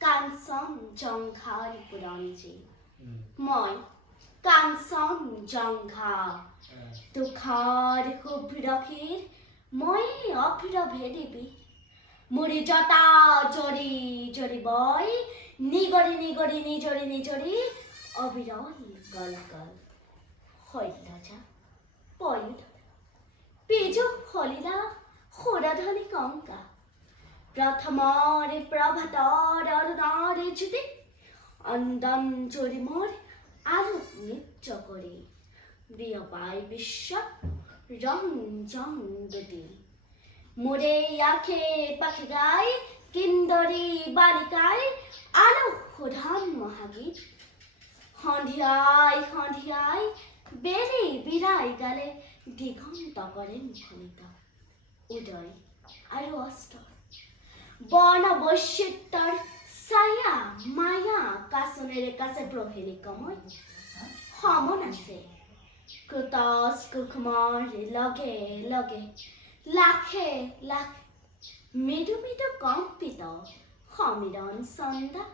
কাঞ্চন জংঘাৰ বুৰঞ্জী মই কাঞ্চন জংঘা তুষাৰ শুভ্ৰশীৰ মই অভিৰভে দেৱী মুৰি জটা জৰি জৰি বই নিগৰি নিগৰি নিজৰি নিজৰি অবিৰল গল গল শৈলজা পয়ুধ পিজু ফলিলা সুৰধনী কংকা প্ৰথমৰে প্ৰভাতৰ অৰুণৰে জ্যোতি অন্দন জৰি মোৰ আলোক নৃত্য কৰি বিয়পাই বিশ্বত ৰঞ্জন দুটি মোৰে আখে পাখে গাই কিন্দৰী বালিকাই আলোক শোধন মহাগীত সন্ধিয়াই সন্ধিয়াই বেলি বিৰাই গালে দিগন্ত কৰে মুখনিত উদয় আৰু অস্ত বৰ্ণ বৈচিত্ৰৰ ছায়া মায়া কাচনেৰে কাছে প্ৰহেলি কমল সমন আছে ক্ৰোতচ কুকুমৰ লগে লগে লাখে লাখে মৃদু মৃদু কম্পিত সমীৰণ চন্দা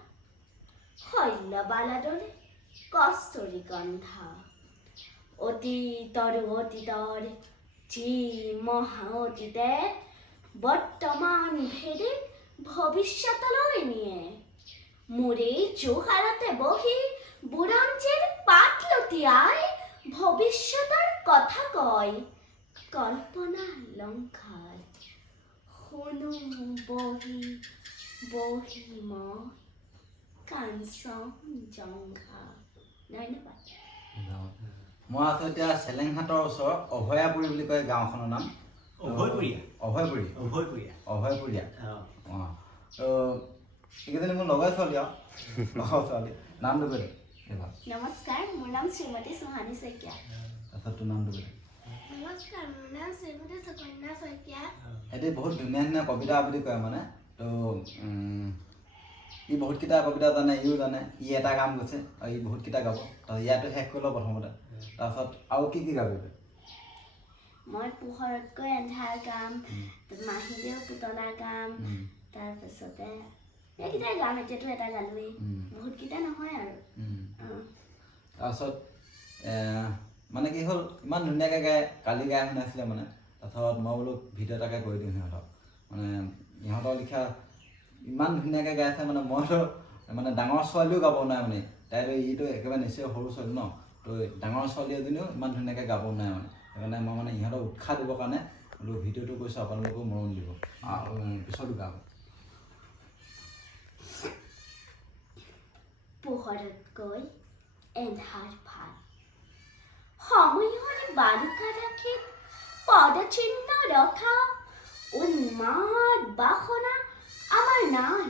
শৈল বালাদৰে কস্তৰী গন্ধা অতীতৰ অতীতৰ যি মহা অতীতে বৰ্তমান ভেদে ভৱিষ্যতলৈ নিয়ে মোৰে জোহাৰতে বহি বুৰঞ্জীৰ পাত লুটিয়াই ভৱিষ্যতৰ কথা কয় কল্পনা লংকাৰ শুনো বহি বহি মই কাঞ্চন জংঘা ধন্যবাদ মই আছো এতিয়া চেলেংহাটৰ ওচৰৰ অভয়াপুৰী বুলি কয় গাঁওখনৰ নাম অভয়পুৰীয়া তো এইকেইজনী মোৰ লগৰ ছোৱালী আৰু ছোৱালী নামটো কৈ নমস্কাৰ মোৰ নাম শ্ৰীমতী সুহানী শইকীয়া তাৰপিছত তোৰ নামটো কৈ নমস্কাৰ মোৰ নাম শ্ৰীমতী সুকন্যা শইকীয়া সিহঁতি বহুত ধুনীয়া ধুনীয়া কবিতা বুলি কয় মানে তো ই বহুতকেইটা কবিতা জানে ইও জানে ই এটা গান গৈছে আৰু ই বহুতকেইটা গাব তাৰপিছত ইয়াতো শেষ কৰি লওঁ প্ৰথমতে তাৰপিছত আৰু কি গাবি মই পোহৰতকৈ এন্ধাৰ গাম মাহিদেউ পুতলা গাম তাৰপিছতে এইকেইটাই গাম এতিয়াতো এটা গালোৱেই বহুতকেইটা নহয় আৰু তাৰপিছত মানে কি হ'ল ইমান ধুনীয়াকৈ গায় কালি গাই শুনাইছিলে মানে তাৰপিছত মই বোলো ভিডিঅ' এটাকে কৰি দিওঁ সিহঁতক মানে ইহঁতৰ লিখা ইমান ধুনীয়াকৈ গাইছে মানে মইতো মানে ডাঙৰ ছোৱালীও গাব নোৱাৰে মানে তাইতো ইটো একেবাৰে নিশ্চয় সৰু ছোৱালী ন তো ডাঙৰ ছোৱালী এজনীও ইমান ধুনীয়াকৈ গাব নোৱাৰে মানে সেইকাৰণে মই মানে ইহঁতক উৎসাহ দিবৰ কাৰণে বোলো ভিডিঅ'টো কৈছোঁ আপোনালোকেও মৰম দিব পিছতো গাব পোহৰতকৈ এন্ধাৰ ভাল সময়ৰ বালুকা ৰাখিত পদচিহ্ন ৰখা উন্মাদ বাসনা আমাৰ নাই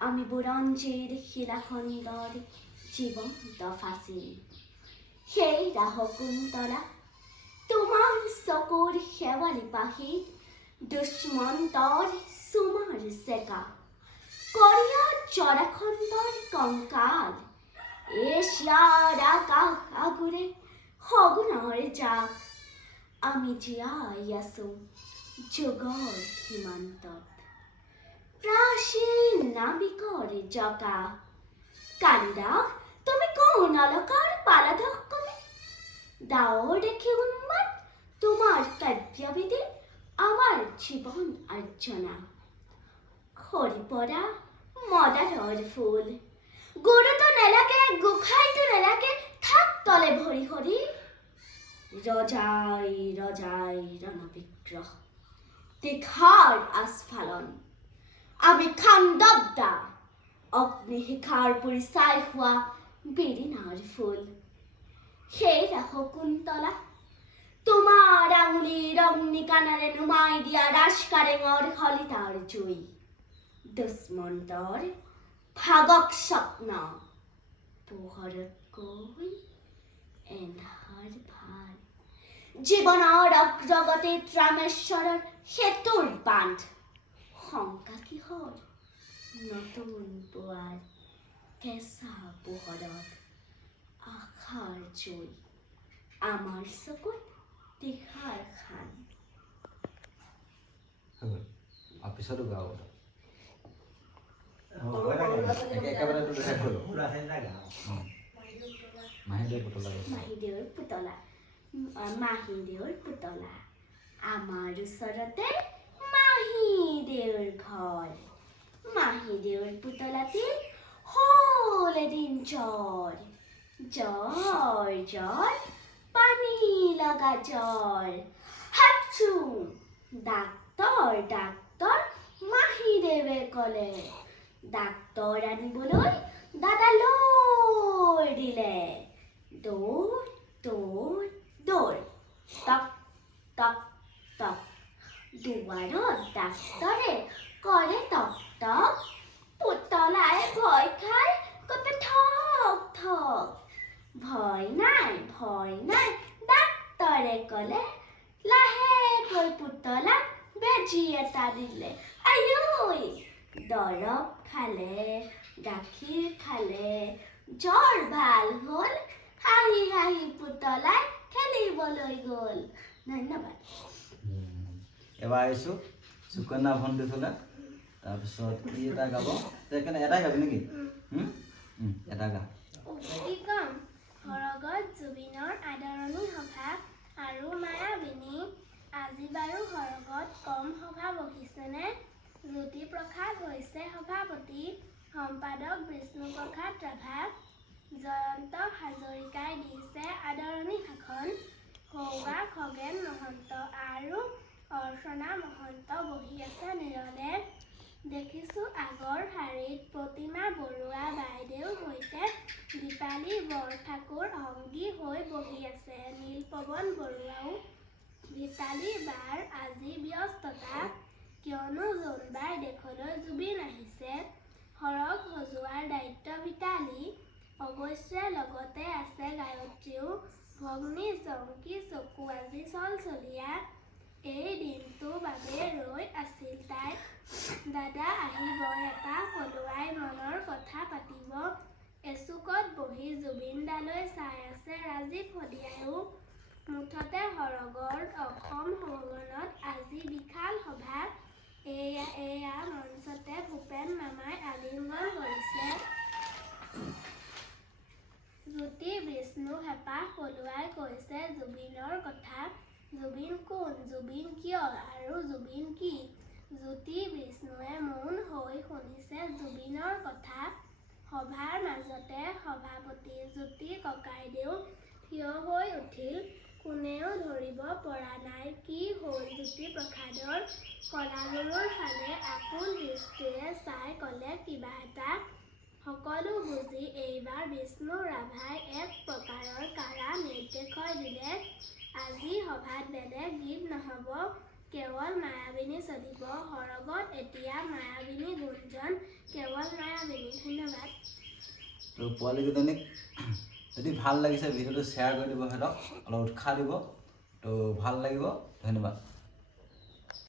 আমি বুৰঞ্জীৰ শিলাখণ্ডৰ জীৱন্ত ফাঁচি সেই ৰাহকুন্তলা তোমাৰ চকুৰ শেৱালি পাহিত দুষ্মন্তৰ চুমাৰ চেকা কৰিয়া জৰাখণ্ডৰ কংকাল এছিয়াৰ আকাশ আগুৰে সগুণৰ জাক আমি জীয়াই আছো যুগৰ সীমান্তত প্ৰাচীন নাবিকৰ জকা কালিদাস তুমি কোন অলকাৰ পালাধক কবি ডাৱৰ দেখি উন্মাদ তোমাৰ কাৰ্যবিধি আমাৰ জীৱন আৰ্জনা সৰি পৰা মদাৰৰ ফুল গৰুটো নেলাগে গোসাঁইটো নেলাগে থাক তলে ভৰি হৰি ৰজাই ৰজাই ৰণবিগ্ৰহ তীখাৰ আস্ফালন আমি খান্দবদা অগ্নিশিখাৰ পুৰি চাই হোৱা বিৰিণাৰ ফুল সেই ৰাহকুন্তলা তোমাৰ আঙুলিৰ অগ্নিকাণেৰে নুমাই দিয়া ৰাজকাৰেঙৰ শলিতাৰ জুই দুষ্মন্তৰ ভাগক স্বপ্ন পোহৰতকৈ এন্ধাৰ ভাল জীৱনৰ অগ্ৰগতিত ৰামেশ্বৰৰ সেতুৰ বান্ধ শংকা কিহৰ নতুন পুৱাৰ কেঁচা পোহৰত আশাৰ জুই আমাৰ চকুত তীখাৰ খান পিছতো গাব একেবাৰে দেখাই গ'লো মাহীদেউৰ পুতলা মাহীদেউৰ পুতলা আমাৰ ওচৰতে মাহীদেউৰ ঘৰ মাহীদেউৰ পুতলাটি হ'ল এদিন জ্বৰ পানী লগা জ্বৰ হাচু ডাক্তৰ মাহীদেৱে ক'লে ডাক্তৰ আনিবলৈ দাদা লৈ দিলে দৌৰ টক টক টক দুৱাৰত ডাক্তৰে কৰে টক টক পুতলাই ভয় খাই কপে ঠক ঠক ভয় নাই ডাক্তৰে ক'লে লাহেকৈ পুতলাক বেজী এটা দিলে আয়ৈ দৰৱ খালে গাখীৰ খালে জ্বৰ ভাল হ'ল হাঁহি পুতলাই খেলিবলৈ গ'ল ধন্যবাদ এবাৰ আহিছোঁ সুকন্যা ভণ্টি থ'লে তাৰপিছত ই এটা গাব সেইকাৰণে এটাই গাবি নেকি এটা গা কি কম সৰগত জুবিনৰ আদৰণি সভা আৰু মায়াবিনী আজি বাৰু সৰগত কম সভা বহিছেনে জ্যোতিপ্ৰসাদ হৈছে সভাপতি সম্পাদক বিষ্ণুপ্ৰসাদ ৰাভা জয়ন্ত হাজৰিকাই দিছে আদৰণি ভাষণ সৌগা খগেন মহন্ত আৰু অৰ্চনা মহন্ত বহি আছে নিৰলে দেখিছোঁ আগৰ শাৰীত প্ৰতিমা বৰুৱা বাইদেউৰ সৈতে দীপালী বৰঠাকুৰ অংগী হৈ বহি আছে নীলপৱন বৰুৱাও ভিতালী বাৰ আজি ব্যস্ততা কিয়নো জোনবাই দেশলৈ জুবিন আহিছে সৰগ সজোৱাৰ দায়িত্ব ভিতালী অৱশ্যে লগতে আছে গায়ত্ৰীও ভগ্নী চংকী চকু আজি চলচলীয়া এই দিনটোৰ বাবে ৰৈ আছিল তাই দাদা আহিব এটা পলুৱাই মনৰ কথা পাতিব এচুকত বহি জুবিনদালৈ চাই আছে ৰাজীৱ শদিয়ায়ো মুঠতে সৰগৰ অসম ভৱনত আজি বিশাল সভা এয়া মঞ্চতে ভূপেন মামাই আলিংগন কৰিছে জ্যোতি বিষ্ণু হেঁপাহ পলুৱাই কৈছে জুবিনৰ কথা জুবিন কোন জুবিন কিয় আৰু জুবিন কি জ্যোতি বিষ্ণুৱে মৌন হৈ শুনিছে জুবিনৰ কথা সভাৰ মাজতে সভাপতি জ্যোতি ককাইদেউ থিয় হৈ উঠিল কোনেও ধৰিব পৰা নাই কি হ'ল জ্যোতিপ্ৰসাদৰ কলাগুৰুৰ ফালে আকুল দৃষ্টিৰে চাই ক'লে কিবা এটা সকলো বুজি এইবাৰ বিষ্ণু ৰাভাই এক প্ৰকাৰৰ কাৰা নিৰ্দেশৰ দিলে আজি সভাত বেলেগ গীত নহ'ব কেৱল মায়াবিনী চলিব সৰগত এতিয়া মায়াবিনী গুঞ্জন কেৱল মায়াবিনী ধন্যবাদ তো পোৱালীকেইজনীক যদি ভাল লাগিছে ভিডিঅ'টো শ্বেয়াৰ কৰি দিব সিহঁতক অলপ উৎসাহ দিব তো ভাল লাগিব ধন্যবাদ